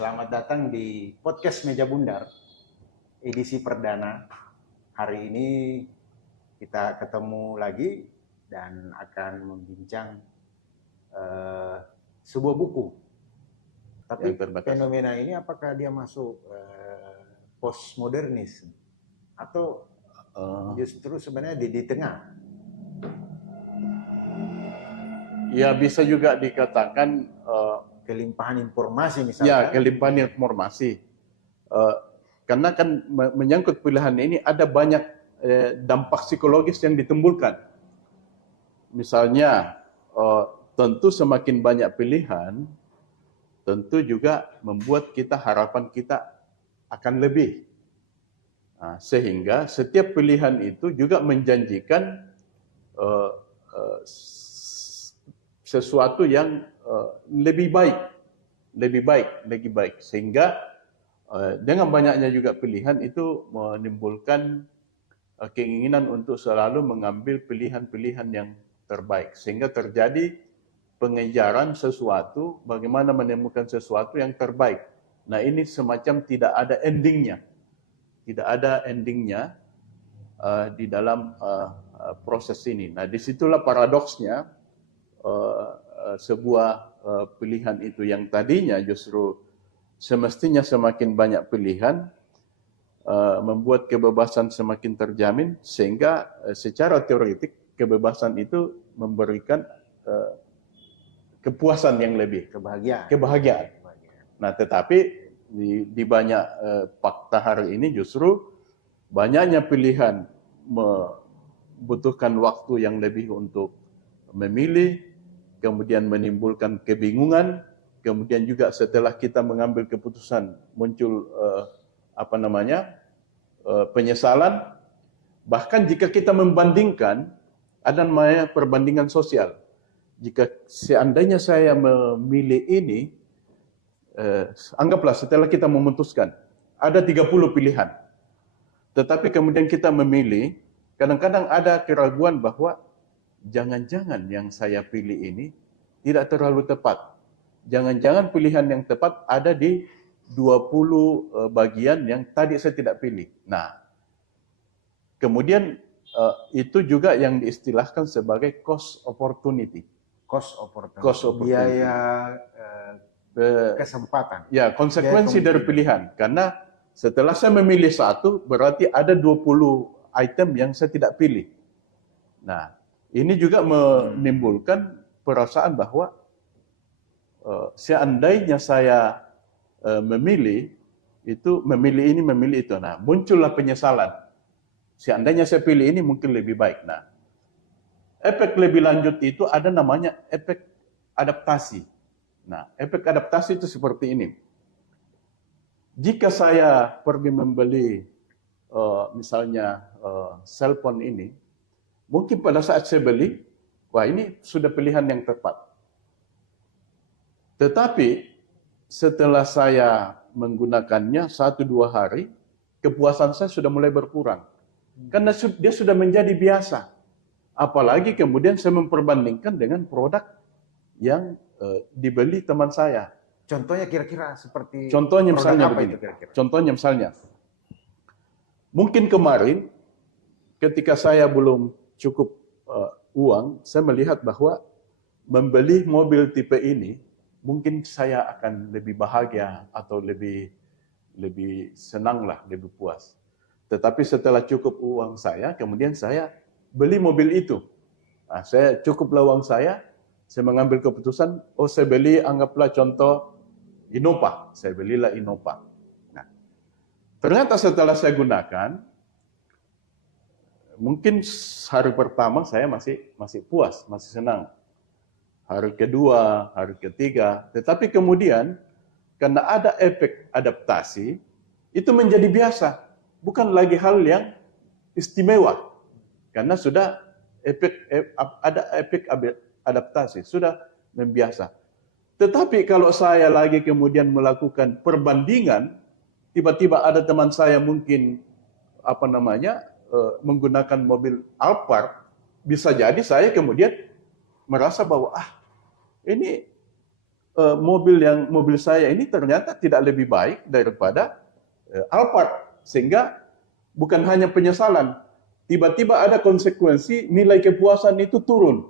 Selamat datang di podcast Meja Bundar, edisi perdana. Hari ini kita ketemu lagi dan akan membincang sebuah buku. Tapi fenomena ini apakah dia masuk postmodernis atau justru sebenarnya di tengah? Ya, bisa juga dikatakan kelimpahan informasi misalnya. Ya, kelimpahan informasi. Karena kan menyangkut pilihan ini ada banyak dampak psikologis yang ditimbulkan. Misalnya, tentu semakin banyak pilihan, tentu juga membuat harapan kita akan lebih. Nah, sehingga setiap pilihan itu juga menjanjikan sesuatu yang lebih baik. Sehingga dengan banyaknya juga pilihan itu menimbulkan keinginan untuk selalu mengambil pilihan-pilihan yang terbaik. Sehingga terjadi pengejaran sesuatu, bagaimana menemukan sesuatu yang terbaik. Nah, ini semacam tidak ada endingnya. Tidak ada endingnya di dalam proses ini. Nah, disitulah paradoksnya sebuah pilihan itu yang tadinya justru semestinya semakin banyak pilihan, membuat kebebasan semakin terjamin, sehingga secara teoretik kebebasan itu memberikan kepuasan yang lebih, kebahagiaan. Nah, tetapi di banyak fakta hari ini justru banyaknya pilihan membutuhkan waktu yang lebih untuk memilih, kemudian menimbulkan kebingungan, kemudian juga setelah kita mengambil keputusan muncul penyesalan. Bahkan jika kita membandingkan, ada namanya perbandingan sosial. Jika seandainya saya memilih ini, anggaplah setelah kita memutuskan, ada 30 pilihan. Tetapi kemudian kita memilih, kadang-kadang ada keraguan bahwa jangan-jangan yang saya pilih ini tidak terlalu tepat. Jangan-jangan pilihan yang tepat ada di 20 bagian yang tadi saya tidak pilih. Nah, kemudian itu juga yang diistilahkan sebagai cost opportunity. Biaya kesempatan. Ya, konsekuensi dari pilihan. Karena setelah saya memilih satu, berarti ada 20 item yang saya tidak pilih. Nah, ini juga menimbulkan perasaan bahwa seandainya saya memilih ini, memilih itu. Nah, muncullah penyesalan. Seandainya saya pilih ini mungkin lebih baik. Nah, efek lebih lanjut itu ada namanya efek adaptasi. Nah, efek adaptasi itu seperti ini. Jika saya pergi membeli misalnya cellphone ini, mungkin pada saat saya beli, wah ini sudah pilihan yang tepat. Tetapi setelah saya menggunakannya 1-2 hari, kepuasan saya sudah mulai berkurang. Karena dia sudah menjadi biasa. Apalagi kemudian saya memperbandingkan dengan produk yang dibeli teman saya. Contohnya kira-kira seperti Contohnya misalnya apa begini. itu kira-kira? Contohnya misalnya, mungkin kemarin ketika saya belum cukup uang, saya melihat bahwa membeli mobil tipe ini mungkin saya akan lebih bahagia atau lebih senang lah, lebih puas. Tetapi setelah cukup uang saya, kemudian saya beli mobil itu. Nah, saya cukuplah uang saya mengambil keputusan, saya beli, anggaplah contoh Innova, saya belilah Innova. Nah, ternyata setelah saya gunakan, mungkin hari pertama saya masih puas, masih senang. Hari kedua, hari ketiga, tetapi kemudian karena ada efek adaptasi, itu menjadi biasa. Bukan lagi hal yang istimewa. Karena sudah ada efek adaptasi, sudah membiasa. Tetapi kalau saya lagi kemudian melakukan perbandingan, tiba-tiba ada teman saya mungkin menggunakan mobil Alphard, bisa jadi saya kemudian merasa bahwa ini mobil saya ini ternyata tidak lebih baik daripada Alphard, sehingga bukan hanya penyesalan, tiba-tiba ada konsekuensi nilai kepuasan itu turun,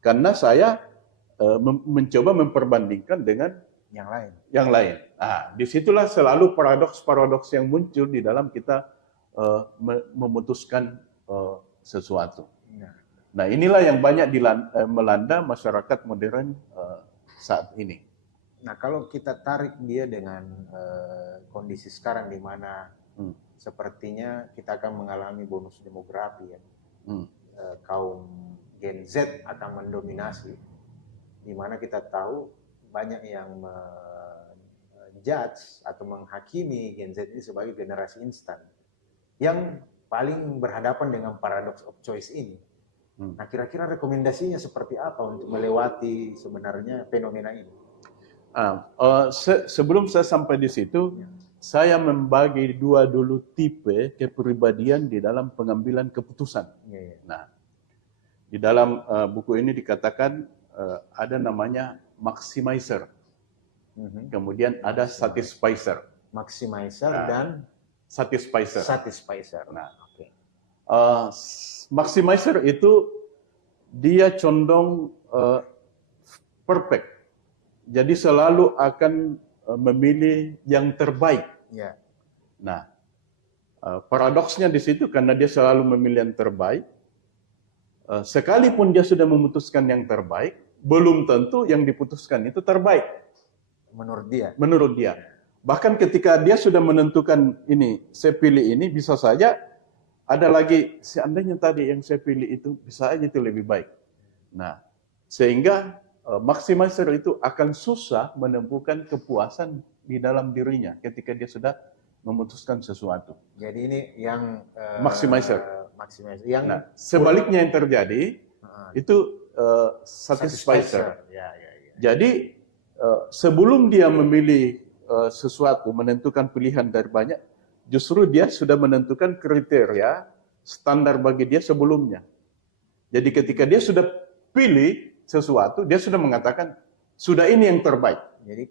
karena saya mencoba memperbandingkan dengan yang lain. Nah, disitulah selalu paradoks yang muncul di dalam kita memutuskan sesuatu. Nah, inilah yang banyak melanda masyarakat modern saat ini. Nah, kalau kita tarik dia dengan kondisi sekarang di mana sepertinya kita akan mengalami bonus demografi ya. Kaum Gen Z akan mendominasi, di mana kita tahu banyak yang menjudge atau menghakimi Gen Z ini sebagai generasi instan yang paling berhadapan dengan paradox of choice ini. Nah, kira-kira rekomendasinya seperti apa untuk melewati sebenarnya fenomena ini? Sebelum saya sampai di situ, saya membagi dua dulu tipe kepribadian di dalam pengambilan keputusan. Nah, di dalam buku ini dikatakan ada namanya maximizer, kemudian ada satisficer. Maximizer dan satisficer. Nah, maximizer itu dia condong perfect. Jadi selalu akan memilih yang terbaik. Nah, paradoksnya di situ karena dia selalu memilih yang terbaik, sekalipun dia sudah memutuskan yang terbaik, belum tentu yang diputuskan itu terbaik. Menurut dia. Bahkan ketika dia sudah menentukan ini, saya pilih ini, bisa saja ada lagi, seandainya tadi yang saya pilih itu, bisa aja itu lebih baik. Nah, sehingga maximizer itu akan susah menemukan kepuasan di dalam dirinya ketika dia sudah memutuskan sesuatu. Jadi ini yang maximizer. Yang nah, sebaliknya yang terjadi itu satisficer. Jadi sebelum dia memilih sesuatu, menentukan pilihan dari banyak, justru dia sudah menentukan kriteria standar bagi dia sebelumnya. Jadi ketika dia sudah pilih sesuatu, dia sudah mengatakan sudah ini yang terbaik. Jadi